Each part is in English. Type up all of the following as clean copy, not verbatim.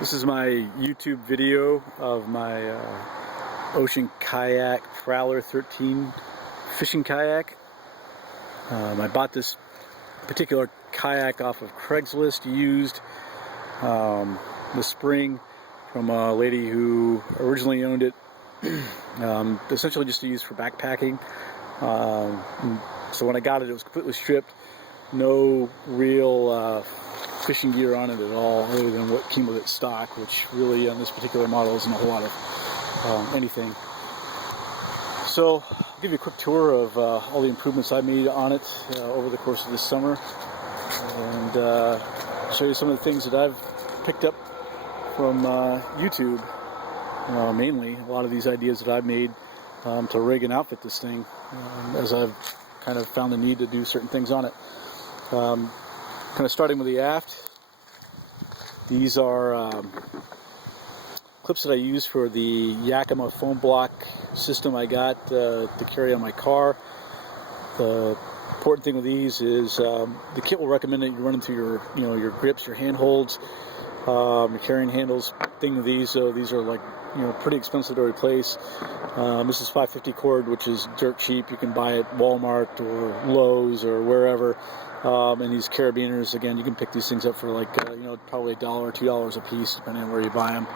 This is my YouTube video of my Ocean Kayak Prowler 13 fishing kayak. I bought this particular kayak off of Craigslist used this spring from a lady who originally owned it, essentially just to use for backpacking. So when I got it, it was completely stripped, no real fishing gear on it at all, other than what came with its stock, which really on this particular model isn't a whole lot of anything. So I'll give you a quick tour of all the improvements I made on it over the course of this summer, and show you some of the things that I've picked up from YouTube. Mainly a lot of these ideas that I've made to rig and outfit this thing, as I've kind of found the need to do certain things on it. Kind of starting with the aft, these are clips that I use for the Yakima foam block system I got to carry on my car. The important thing with these is the kit will recommend that you run them through your grips, your handholds, your carrying handles thing with these. So these are like pretty expensive to replace. This is 550 cord, which is dirt cheap. You can buy it at Walmart or Lowe's or wherever. And these carabiners, again, you can pick these things up for like probably $1 or $2 a piece, depending on where you buy them.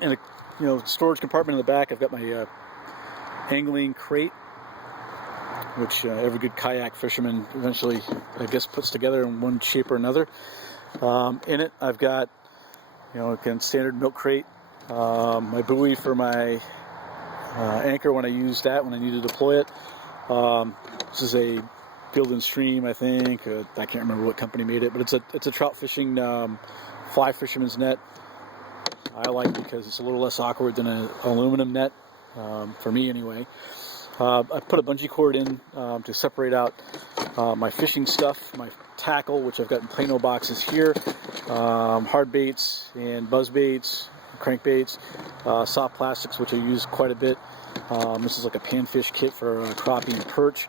And a storage compartment in the back, I've got my angling crate, which every good kayak fisherman eventually, I guess, puts together in one shape or another. In it, I've got again, standard milk crate, my buoy for my anchor when I use that, when I need to deploy it. This is a Field & Stream, I think. I can't remember what company made it, but it's a trout fishing fly fisherman's net. I like it because it's a little less awkward than an aluminum net, for me anyway. I put a bungee cord in to separate out my fishing stuff, my tackle, which I've got in Plano boxes here, hard baits and buzz baits, crankbaits, soft plastics, which I use quite a bit. This is like a panfish kit for crappie and perch.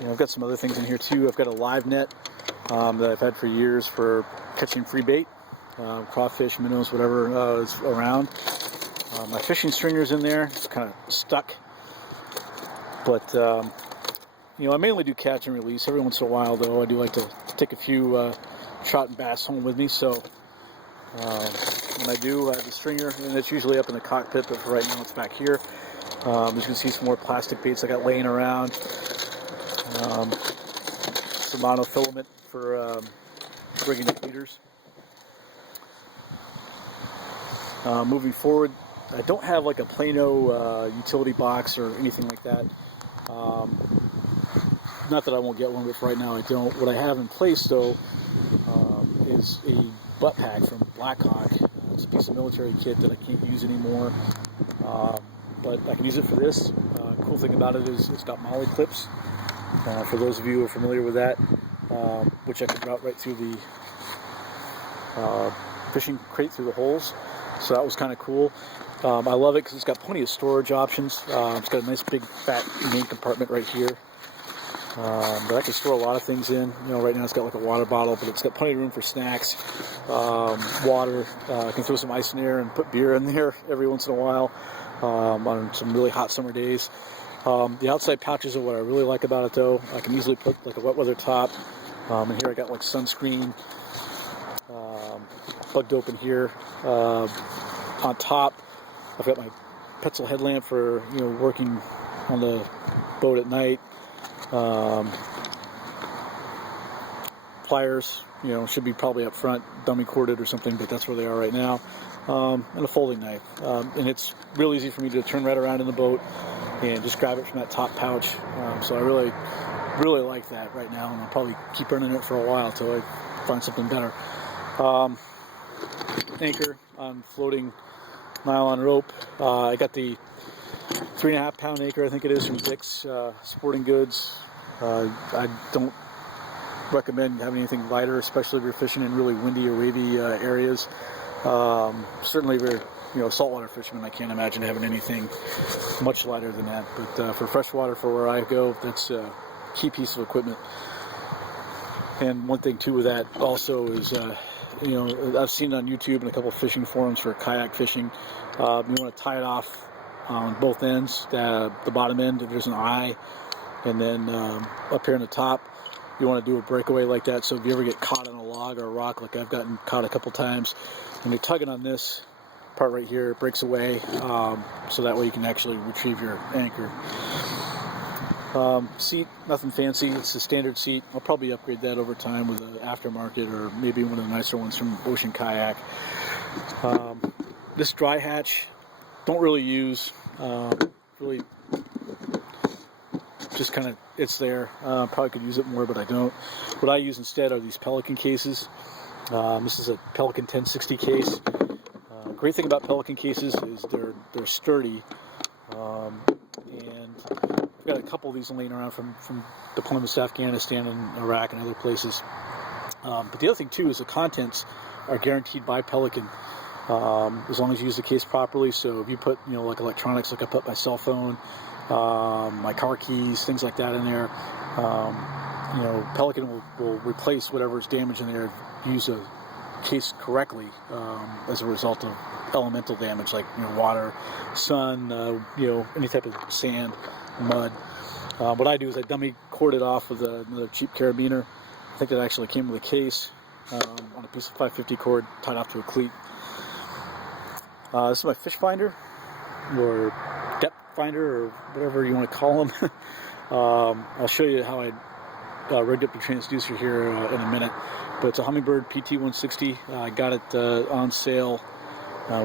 I've got some other things in here too. I've got a live net that I've had for years for catching free bait, crawfish, minnows, whatever is around. My fishing stringer's in there. It's kind of stuck, but I mainly do catch and release. Every once in a while, though, I do like to take a few trout and bass home with me. So when I do, I have the stringer, and it's usually up in the cockpit, but for right now it's back here. As you can see, some more plastic baits I got laying around. Some monofilament for rigging up leaders. Moving forward, I don't have like a Plano utility box or anything like that. Not that I won't get one, but for right now I don't. What I have in place, though, is a butt pack from Blackhawk. It's a piece of military kit that I can't use anymore, but I can use it for this. Cool thing about it is it's got molly clips, for those of you who are familiar with that, which I can route right through the fishing crate through the holes. So that was kind of cool. I love it because it's got plenty of storage options. It's got a nice big fat main compartment right here. But I can store a lot of things in. Right now it's got like a water bottle, but it's got plenty of room for snacks, water. I can throw some ice in there and put beer in there every once in a while on some really hot summer days. The outside pouches are what I really like about it, though. I can easily put like a wet weather top. And here I got like sunscreen, plugged open here. On top, I've got my Petzl headlamp for working on the boat at night. Pliers, should be probably up front, dummy corded or something, but that's where they are right now. And a folding knife. And it's real easy for me to turn right around in the boat and just grab it from that top pouch. So I really like that right now, and I'll probably keep running it for a while till I find something better. Anchor on floating nylon rope. I got the 3.5 pound anchor, I think it is, from Dick's Sporting Goods. I don't recommend having anything lighter, especially if you're fishing in really windy or wavy areas. Certainly if you're saltwater fishermen, I can't imagine having anything much lighter than that. But for freshwater, for where I go, that's a key piece of equipment. And one thing too with that also is, you know, I've seen it on YouTube and a couple of fishing forums for kayak fishing. You want to tie it off on both ends. The bottom end, there's an eye, and then up here on the top, you want to do a breakaway like that. So if you ever get caught on a log or a rock, like I've gotten caught a couple times, when you're tugging on this part right here, it breaks away, so that way you can actually retrieve your anchor. Seat, nothing fancy. It's a standard seat. I'll probably upgrade that over time with an aftermarket or maybe one of the nicer ones from Ocean Kayak. This dry hatch, don't really use. Really, just kind of, it's there. Probably could use it more, but I don't. What I use instead are these Pelican cases. This is a Pelican 1060 case. Great thing about Pelican cases is they're sturdy, and I've got a couple of these laying around from deployments to Afghanistan and Iraq and other places. But the other thing too is the contents are guaranteed by Pelican, as long as you use the case properly. So if you put, you know, like electronics, like I put my cell phone, my car keys, things like that in there, you know, Pelican will replace whatever's damaged in there. Use a case correctly, as a result of elemental damage like, you know, water, sun, you know, any type of sand, mud. What I do is I dummy cord it off with another cheap carabiner. I think that actually came with a case, on a piece of 550 cord tied off to a cleat. This is my fish finder, or depth finder, or whatever you want to call them. I'll show you how I rigged up the transducer here in a minute. But it's a Humminbird PT-160. I got it on sale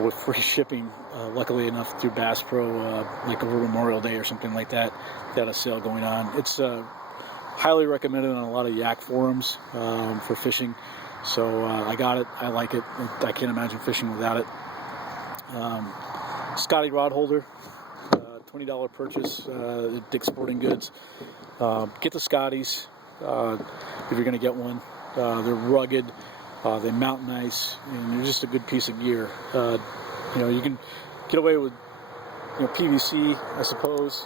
with free shipping, luckily enough, through Bass Pro, like over Memorial Day or something like that. They had a sale going on. It's highly recommended on a lot of yak forums for fishing. So I got it. I like it. I can't imagine fishing without it. Scotty rod holder, $20 purchase at Dick's Sporting Goods. Get the Scotties if you're going to get one. They're rugged, they mount nice, and they're just a good piece of gear. You know, you can get away with, you know, PVC, I suppose,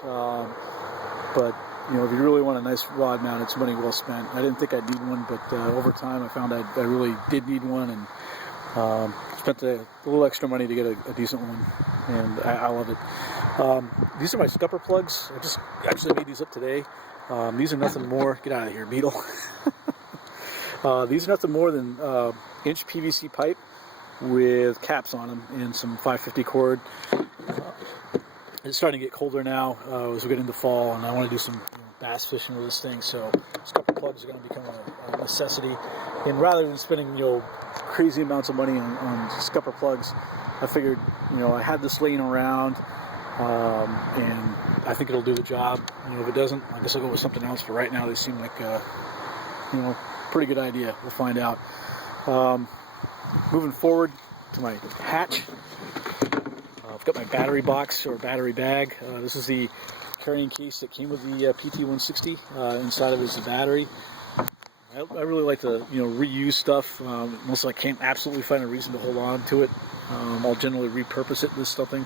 but you know, if you really want a nice rod mount, it's money well spent. I didn't think I'd need one, but over time I found I really did need one, and spent a little extra money to get a decent one, and I love it. These are my scupper plugs. I just actually made these up today. These are nothing more. Get out of here, beetle. These are nothing more than inch PVC pipe with caps on them and some 550 cord. It's starting to get colder now as we get into fall, and I want to do some, you know, bass fishing with this thing. So scupper plugs are going to become a necessity. And rather than spending, you know, crazy amounts of money on scupper plugs, I figured, you know, I had this laying around, and I think it'll do the job. You know, if it doesn't, I guess I'll go with something else. But right now, they seem like, you know, pretty good idea. We'll find out. Moving forward to my hatch, I've got my battery box or battery bag. This is the carrying case that came with the PT-160. Inside of it is the battery. I really like to, you know, reuse stuff. Unless I can't absolutely find a reason to hold on to it, I'll generally repurpose it into something.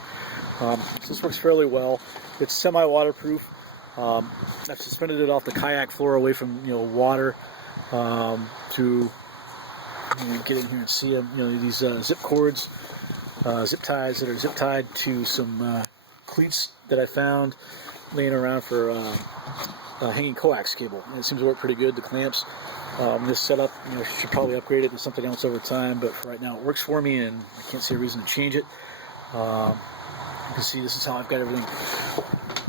So this works fairly well. It's semi-waterproof. I've suspended it off the kayak floor away from, you know, water. To, you know, get in here and see them, you know, these zip cords, zip ties that are zip tied to some cleats that I found laying around for hanging coax cable. And it seems to work pretty good. The clamps, this setup, you know, should probably upgrade it to something else over time, but for right now it works for me, and I can't see a reason to change it. You can see this is how I've got everything,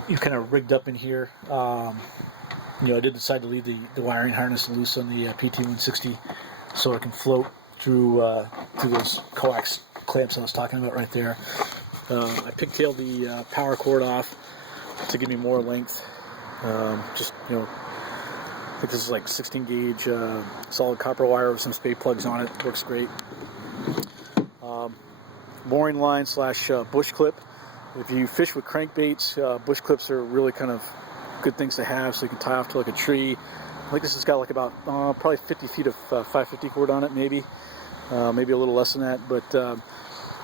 you know, kind of rigged up in here. You know, I did decide to leave the wiring harness loose on the PT-160 so it can float through those coax clamps I was talking about right there. I pigtailed the power cord off to give me more length. Just, you know, I think this is like 16 gauge solid copper wire with some spade plugs on it. Works great. Mooring line slash bush clip. If you fish with crankbaits, bush clips are really kind of good things to have, so you can tie off to like a tree. I think this has got like about probably 50 feet of 550 cord on it, maybe a little less than that. But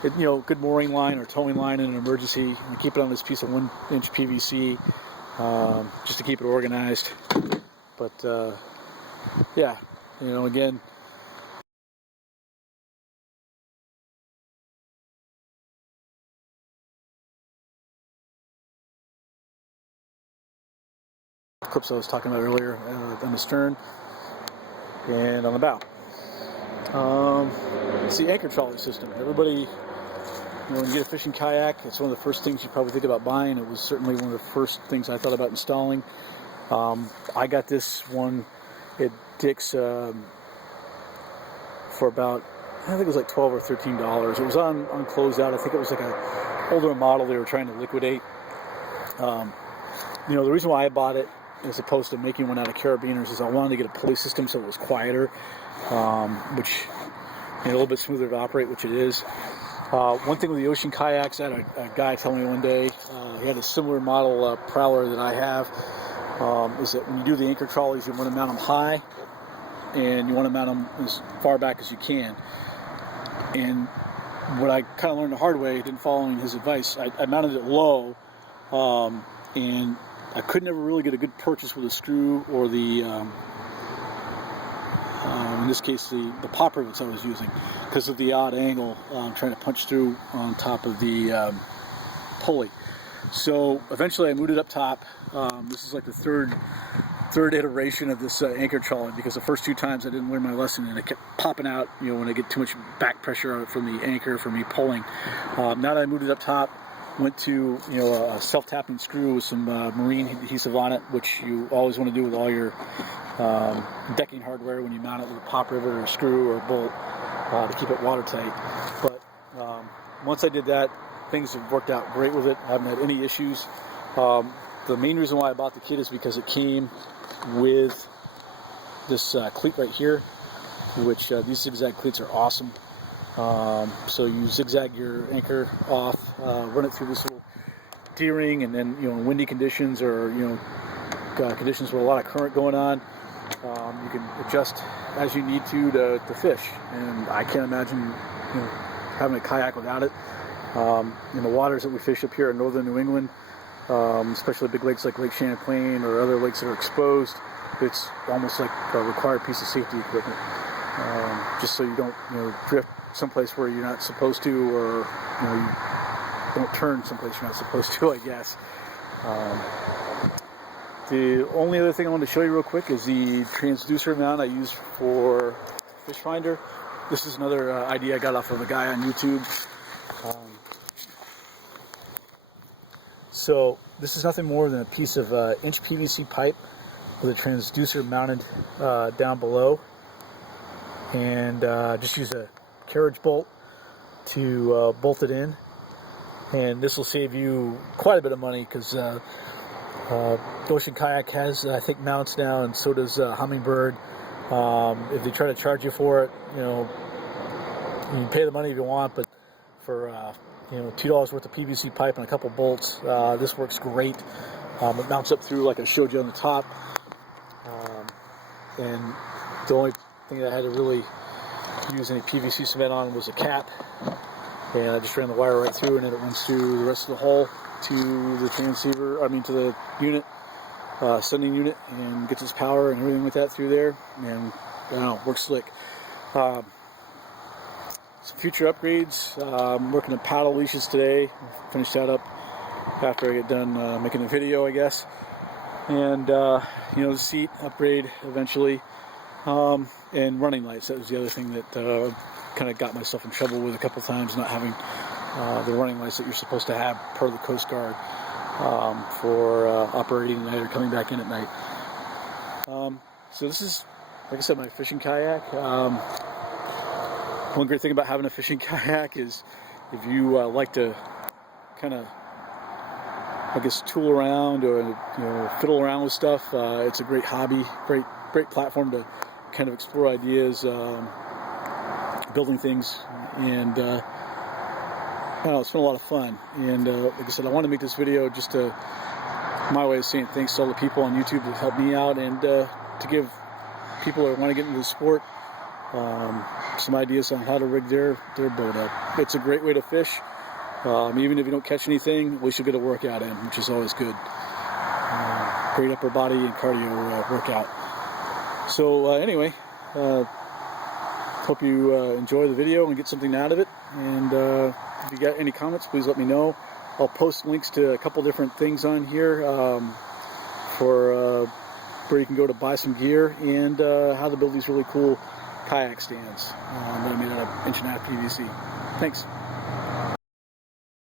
it, you know, good mooring line or towing line in an emergency. And keep it on this piece of 1-inch PVC just to keep it organized. But yeah, You know, again, clips I was talking about earlier on the stern and on the bow. It's the anchor trolley system. Everybody, you know, when you get a fishing kayak, it's one of the first things you probably think about buying. It was certainly one of the first things I thought about installing. I got this one at Dick's for about, I think it was like $12 or $13. It was on closeout. I think it was like a older model they were trying to liquidate. You know, the reason why I bought it as opposed to making one out of carabiners is I wanted to get a pulley system so it was quieter, which, you know, a little bit smoother to operate, which it is. One thing with the ocean kayaks, I had a guy tell me one day, he had a similar model Prowler that I have, is that when you do the anchor trolleys, you want to mount them high, and you want to mount them as far back as you can. And what I kind of learned the hard way, in following his advice, I mounted it low, and I could never really get a good purchase with a screw or the, in this case, the pop rivets I was using, because of the odd angle trying to punch through on top of the pulley. So eventually I moved it up top. This is like the third iteration of this anchor trolley, because the first two times I didn't learn my lesson and it kept popping out, you know, when I get too much back pressure from the anchor from me pulling. Now that I moved it up top, went to, you know, a self-tapping screw with some marine adhesive on it, which you always want to do with all your decking hardware when you mount it with a pop rivet or a screw or a bolt to keep it watertight. But once I did that, things have worked out great with it. I haven't had any issues. The main reason why I bought the kit is because it came with this cleat right here, which these zigzag cleats are awesome. So you zigzag your anchor off, run it through this little D-ring, and then, you know, in windy conditions or, you know, conditions with a lot of current going on, you can adjust as you need to fish. And I can't imagine, you know, having a kayak without it. In the waters that we fish up here in northern New England, especially big lakes like Lake Champlain or other lakes that are exposed, it's almost like a required piece of safety equipment, just so you don't, you know, drift someplace where you're not supposed to, or, you know, you don't turn someplace you're not supposed to, I guess. The only other thing I want to show you real quick is the transducer mount I use for fish finder. This is another idea I got off of a guy on YouTube. So this is nothing more than a piece of inch PVC pipe with a transducer mounted down below, and just use a carriage bolt to bolt it in, and this will save you quite a bit of money, because the Ocean Kayak has, I think, mounts now, and so does Humminbird. If they try to charge you for it, you know, you can pay the money if you want, but for you know, $2 worth of PVC pipe and a couple bolts, this works great. It mounts up through, like I showed you on the top, and the only thing that I had to really use any PVC cement on was a cap, and I just ran the wire right through, and then it runs through the rest of the hull to the transceiver, to the unit, sending unit, and gets its power and everything like that through there, and I don't know, works slick. Some future upgrades, I'm working on paddle leashes today. Finish that up after I get done making a video, I guess. And you know, the seat upgrade eventually, and running lights. That was the other thing that kind of got myself in trouble with a couple times, not having the running lights that you're supposed to have per the Coast Guard for operating at night or coming back in at night. So this is, like I said, my fishing kayak. One great thing about having a fishing kayak is if you like to kind of, I guess, tool around or, you know, fiddle around with stuff, it's a great hobby, great platform to kind of explore ideas, building things, and I don't know, it's been a lot of fun. And like I said, I want to make this video just to, my way of saying thanks to all the people on YouTube that helped me out, and to give people that want to get into the sport some ideas on how to rig their boat up. It's a great way to fish. Even if you don't catch anything, at least you'll get a workout in, which is always good. Great upper body and cardio workout. So anyway, Hope you enjoy the video and get something out of it. And if you got any comments, please let me know. I'll post links to a couple different things on here for where you can go to buy some gear and how to build these really cool kayak stands that I made out of 1.5 PVC. Thanks.